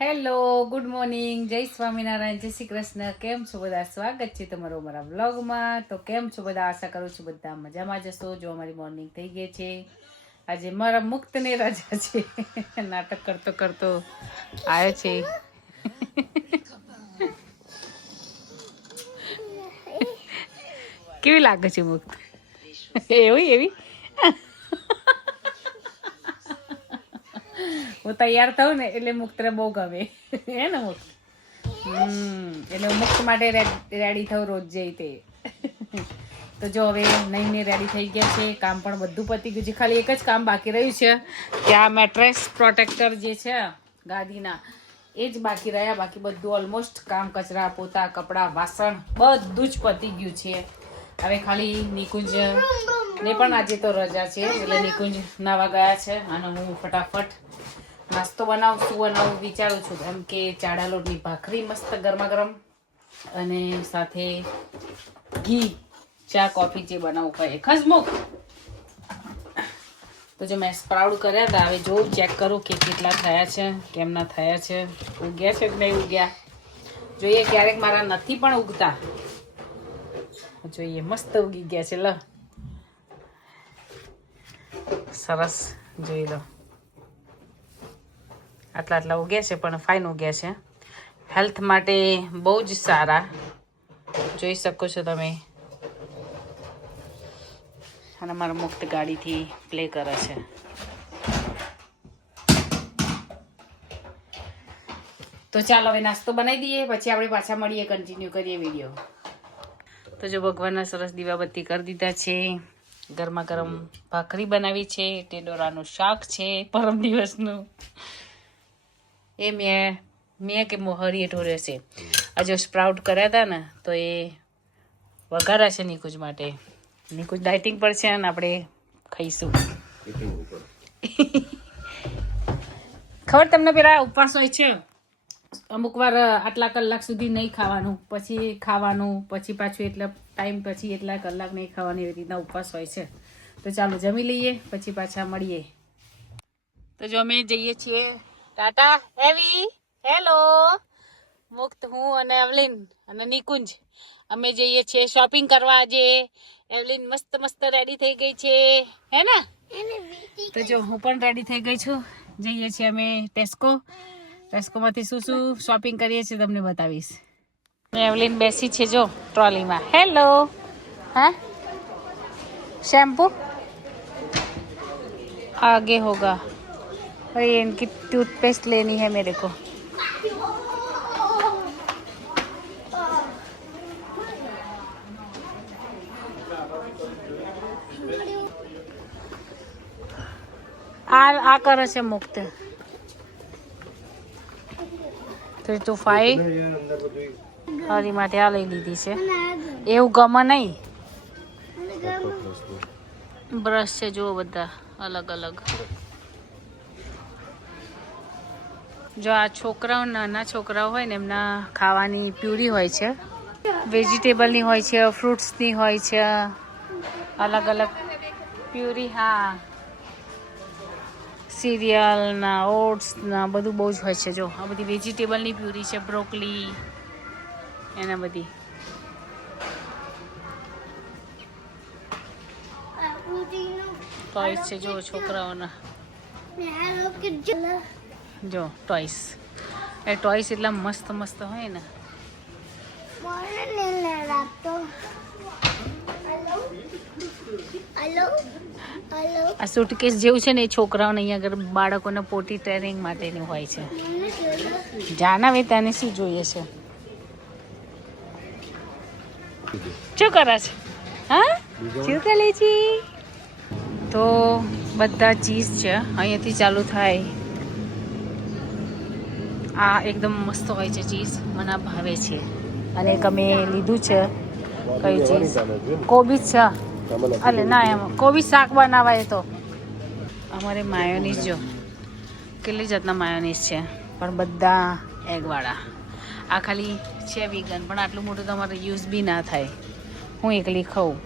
Hello, good morning, જય સ્વામિનારાયણ, જય શ્રી કૃષ્ણ. કેમ છો બધા? સ્વાગત છે તમારું અમારા વ્લોગમાં. તો કેમ છો બધા? આશા કરું છું બધા મજામાં જશો. જો અમારી મોર્નિંગ થઈ ગઈ છે. આજે મારા મુક્તની રજા છે. નાટક કરતો કરતો આવ્યો છે. કેવી લાગે છે મુક્ત? એવી હું તૈયાર થઉં ને એટલે મુક્તને બહુ ગમે. હે ને મુક્ત? એટલે મુક્ત માટે રેડી થવું રોજ જઈ તે. તો જો હવે નહીં રેડી થઈ ગયા છે. કામ પણ બધું પતી ગયું છે. ખાલી એક જ કામ બાકી રહ્યું છે કે આ મેટ્રેસ પ્રોટેક્ટર જે છે ગાદીના એ જ બાકી રહ્યા. બાકી બધું ઓલમોસ્ટ કામ, કચરા, પોતા, કપડાં, વાસણ બધું જ પતી ગયું છે. હવે ખાલી નિકુંજ ને પણ આજે તો રજા છે એટલે નિકુંજ નાવા ગયા છે અને હું ફટાફટ નાસ્તો બનાવું. શું બનાવું વિચારું છું. એમ કે ચાડા લોટની ભાખરી મસ્ત ગરમા ગરમ અને સાથે ઘી, ચા, કોફી જે બનાવવું પડે ખસમુક. તો જો મેં સ્પ્રાઉટ કર્યા હતા. હવે જોઉં, ચેક કરું કે કેટલા થયા છે, કેમના થયા છે, ઉગ્યા છે કે નહીં ઉગ્યા. જોઈએ, ક્યારેક મારા નથી પણ ઉગતા. જોઈએ, મસ્ત ઉગી ગયા છે. લો, સરસ, જોઈ લો. આટલા ઉગ્યા છે પણ ફાઇન ઉગ્યા છે. હેલ્થ માટે બહુ જ સારા, જોઈ શકો છો તમે. અને મારા મુક્ત ગાડીથી પ્લે કરે છે. તો ચાલો હવે નાસ્તો બનાવી દઈએ, પછી આપણે પાછા મળીએ, કન્ટિન્યુ કરીએ વિડીયો. તો જો ભગવાનના સરસ દીવાબત્તી કરી દીધા છે. ગરમા ગરમ ભાખરી બનાવી છે. ટેડોરાનું શાક છે પરમ દિવસનું. એ મેં કે મોહરીએ ઢોર્યો છે. આજે સ્પ્રાઉટ કર્યા હતા ને તો એ વઘાર્યા છે નિકુંજ માટે. નિકુંજ ડાયટિંગ પર છે અને આપણે ખાઈશું. ખબર તમને પેલા ઉપવાસ હોય છે, અમુક વાર આટલા કલાક સુધી નહીં ખાવાનું, પછી ખાવાનું, પછી પાછું એટલા ટાઈમ પછી એટલા કલાક નહીં ખાવાનું, એવી રીતના ઉપવાસ હોય છે. તો ચાલો જમી લઈએ, પછી પાછા મળીએ. તો જો અમે જઈએ છીએ ટાટા હેવી. હેલો મુક્ત, હું અને એવલિન અને નિકુંજ અમે જઈએ છીએ શોપિંગ કરવા. આજે એવલિન મસ્ત મસ્ત રેડી થઈ ગઈ છે, હે ને? તો જો હું પણ રેડી થઈ ગઈ છું. જઈએ છીએ અમે ટેસ્કોમાંથી શું શું શોપિંગ કરીએ છીએ તમને બતાવીશ. એવલિન બેસી છે જો ટ્રોલીમાં. હેલો, હા, शैम्पू आगे होगा. अरे इनकी टूथपेस्ट लेनी है मेरे को. આ કરે છે મુક્ત. તો ફાઈ હરી માટે આ લઈ લીધી છે. એવું ગમે નહીં. બ્રશ છે જુઓ બધા અલગ અલગ. જો આ છોકરાઓ, નાના છોકરાઓ હોય ને એમના ખાવાની પ્યુરી હોય છે, વેજીટેબલની હોય છે, ફ્રૂટ્સની હોય છે, અલગ અલગ પ્યુરી. હા, સિરિયલના, ઓટ્સના બધું બહુ જ હોય છે. જો આ બધી વેજીટેબલની પ્યુરી છે, બ્રોકલી એના બધી. ટોયસ છે જો છોકરાઓના. જો ટોયસ, એ ટોયસ એટલા મસ્ત મસ્ત હોય ને. આ સુટકેસ જેવું છે ને એ છોકરાઓને અહીંયા આગળ બાળકોને પોટી ટ્રેનિંગ માટેનું હોય છે. જાનાવે તને શું જોઈએ છે? શું કરે છે? હા, શું કરે છે? તો બધા ચીઝ છે અહીંયાથી ચાલુ થાય. આ એકદમ મસ્ત હોય છે ચીઝ, મને ભાવે છે. અને એક અમે લીધું છે, કઈ ચીઝ, કોબીજ છે. અલે ના, એમ કોબીજ શાક બનાવાય. તો અમારે માયોનીઝ જો કેટલી જાતના માયોનીઝ છે, પણ બધા એગવાળા. આ ખાલી છે વીગન, પણ આટલું મોટું તમારે યુઝ બી ના થાય. હું એકલી ખાઉં.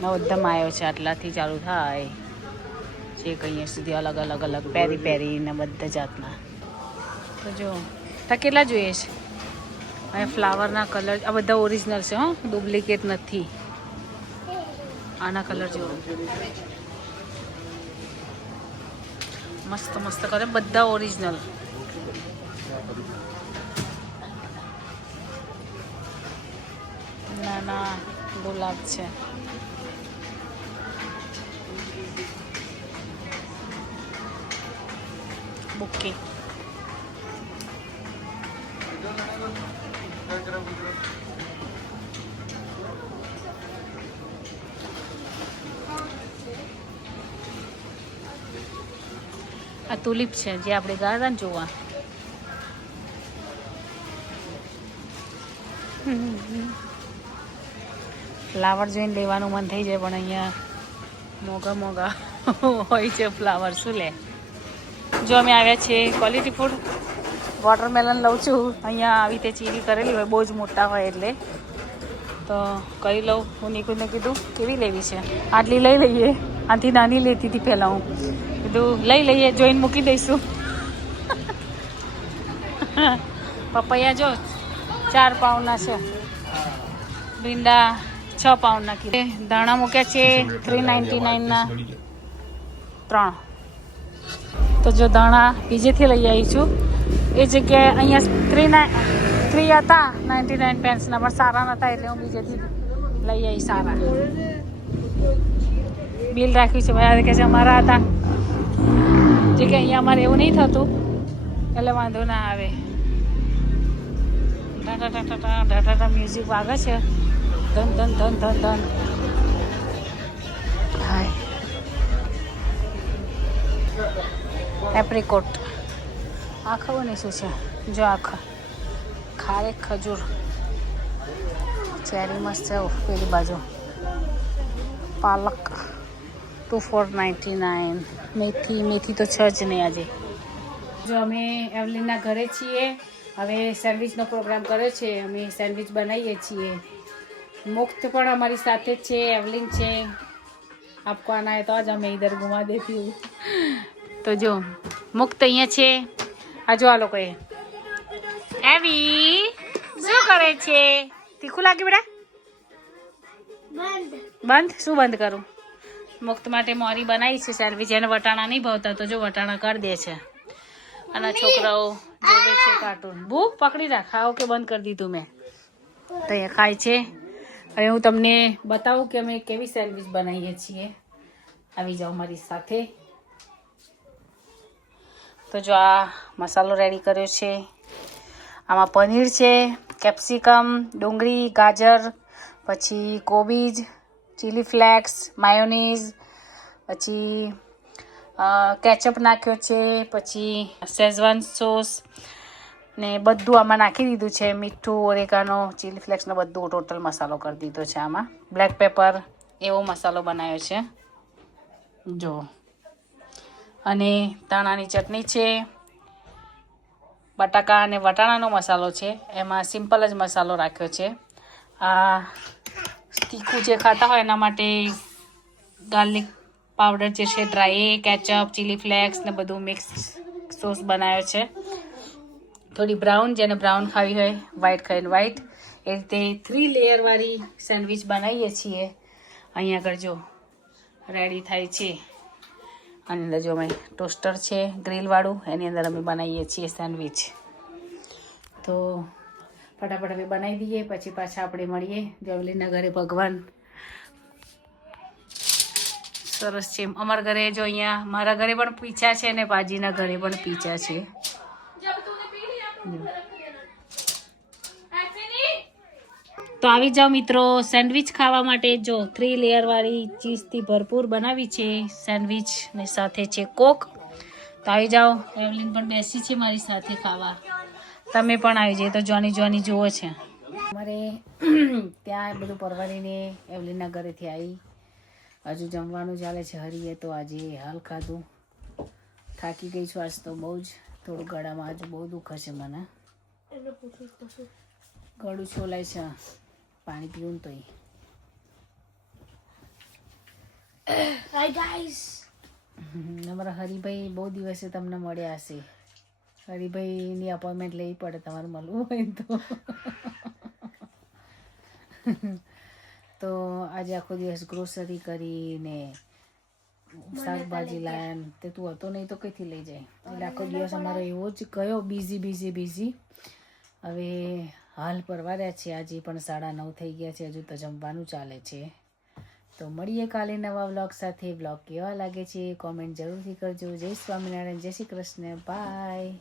બધા માયો છે, આટલાથી ચાલુ થાય છે અહીંયા સુધી. અલગ અલગ અલગ પેરી પેરી ને બધા જાતના. તો જો તા કેટલા જોઈએ છે? અને ફ્લાવરના કલર આ બધા ઓરિજિનલ છે, હો, ડુપ્લિકેટ નથી. આના કલર જો મસ્ત મસ્ત કલર, બધા ઓરિજિનલ. નાના ગુલાબ છે. બુકે આ તુલિપ છે જે આપણે ગયા હતા ને જોવા. ફ્લાવર જોઈને લેવાનું મન થઈ જાય, પણ અહીંયા મોંઘા મોંઘા હોય છે ફ્લાવર. શું લે? જો અમે આવ્યા છીએ ક્વોલિટી ફૂડ. વોટરમેલન લઉં છું. અહીંયા આવી રીતે ચીરી કરેલી હોય, બહુ જ મોટા હોય એટલે તો કઈ લઉં. હું નિકુંજને કીધું કેવી લેવી છે, આટલી લઈ લઈએ. આથી નાની લેતી હતી પહેલાં. હું કીધું લઈ લઈએ, જોઈને મૂકી દઈશું. પપૈયા જો 4 પાઉન્ડના છે. ભીંડા 6 પાઉન્ડના કીધે. ધાણા મૂક્યા છે 399ના 3. તો જો ધાણા બીજેથી લઈ આવી છું. એ જગ્યાએ અહીંયા 3 હતા 99 પેન્સના, પણ સારા નહોતા એટલે હું બીજેથી લઈ આવી સારા. બિલ રાખ્યું છે ભાઈ, કે છે અમારા હતા. જે કે અહીંયા અમારે એવું નહીં થતું એટલે વાંધો ના આવે. ઢાટા મ્યુઝિક વાગે છે. ધન ધન ધન ધન ધન. હાય એપ્રિકોટ. આ ખબર નહીં શું છે. જો આખા ખારેક ખજૂર. ચેરી મસ્ત છે. પેલી બાજુ પાલક 2499. મેથી તો છે જ નહીં આજે. જો અમે એવલીનના ઘરે છીએ. હવે સેન્ડવિચનો પ્રોગ્રામ કર્યો છે. અમે સેન્ડવિચ બનાવીએ છીએ. મુક્ત પણ અમારી સાથે જ છે. એવલીન છે. આપકો આના હે તો આજ અમે ઇધર ઘુમા દેતી હું. તો જો મુક્ત અહીંયા છે. આ જો આ લોકોએ એવી શું કરે છે? તીખું લાગે બેટા? બંધ. શું બંધ કરું? મુક્ત માટે મોરી બનાવી છે સેન્ડવિચ. એને વટાણા નહીં ભાવતા તો જો વટાણા કરી દે છે. અને છોકરાઓ જોવે છે કાર્ટૂન. ભૂખ પકડી રાખ. ખાઓ કે બંધ કરી દીધું મેં. તો એ ખાય છે. હવે હું તમને બતાવું કે અમે કેવી સેન્ડવિચ બનાવીએ છીએ. આવી જાઓ મારી સાથે. તો જો આ મસાલો રેડી કર્યો છે. આમાં પનીર છે, કેપ્સિકમ, ડુંગળી, ગાજર, પછી કોબીજ, ચીલી ફ્લેક્સ, માયોનીઝ, પછી કેચઅપ નાખ્યો છે, પછી શેઝવાન સોસ ને બધું આમાં નાખી દીધું છે. મીઠું, ઓરેગાનો, ચીલી ફ્લેક્સનો બધું ટોટલ મસાલો કરી દીધો છે. આમાં બ્લેક પેપર એવો મસાલો બનાવ્યો છે જો. અને ધાણાની ચટણી છે. બટાકા અને વટાણાનો મસાલો છે. એમાં સિમ્પલ જ મસાલો રાખ્યો છે. આ તીખું જે ખાતા હોય એના માટે ગાર્લિક પાવડર જે છે ડ્રાય, કેચઅપ, ચીલી ફ્લેક્સ ને બધું મિક્સ સોસ બનાવ્યો છે. થોડી બ્રાઉન, જેને બ્રાઉન ખાવી હોય, વ્હાઈટ ખાઈને વ્હાઈટ. એ રીતે 3 લેયરવાળી સેન્ડવિચ બનાવીએ છીએ. અહીંયા આગળ જો રેડી થાય છે. આની અંદર જો અમે ટોસ્ટર છે ગ્રીલવાળું, એની અંદર અમે બનાવીએ છીએ સેન્ડવિચ. તો ફટાફટ હવે બનાવી દઈએ, પછી પાછા આપણે મળીએ. એવલીનના ઘરે ભગવાન સરસ છે. અમારા ઘરે જો અહીંયા મારા ઘરે પણ પીછા છે ને બાજીના ઘરે પણ પીછા છે. તો આવી જાઓ મિત્રો સેન્ડવિચ ખાવા માટે. જો 3 લેયરવાળી ચીઝથી ભરપૂર બનાવી છે સેન્ડવિચ ને સાથે છે કોક. તો આવી જાઓ. એવલીન પણ બેસી છે મારી સાથે ખાવા. તમે પણ આવી જાય. તો જોની જુઓ છે. અમારે ત્યાં બધું પરવારીને એવલીનના ઘરેથી આવી. હજુ જમવાનું ચાલે છે. હરીએ તો આજે હાલ ખાધું. થાકી ગઈ છું આજ તો બહુ જ. થોડું ગળામાં આજે બહુ દુખે છે મને. ગળું છોલાય છે. પાણી પીવું ને તોય. અમારા હરિભાઈ બહુ દિવસે તમને મળ્યા હશે. હરિભાઈની અપોઇન્ટમેન્ટ લેવી પડે તમારે મળવું હોય ને તો આજે આખો દિવસ ગ્રોસરી કરીને શાકભાજી લાયા ને તે તું હતો નહીં તો કઈથી લઈ જાય એટલે આખો દિવસ અમારો એવો જ ગયો બિઝી. હવે હાલ પરવાર્યા છે, આજે પણ 9:30 થઈ ગયા છે, હજુ તો જમવાનું ચાલે છે. તો મળીએ કાલે નવા વ્લોગ સાથે. વ્લોગ કેવા લાગે છે કોમેન્ટ જરૂરથી કરજો. જય સ્વામિનારાયણ, જય શ્રી કૃષ્ણ, બાય.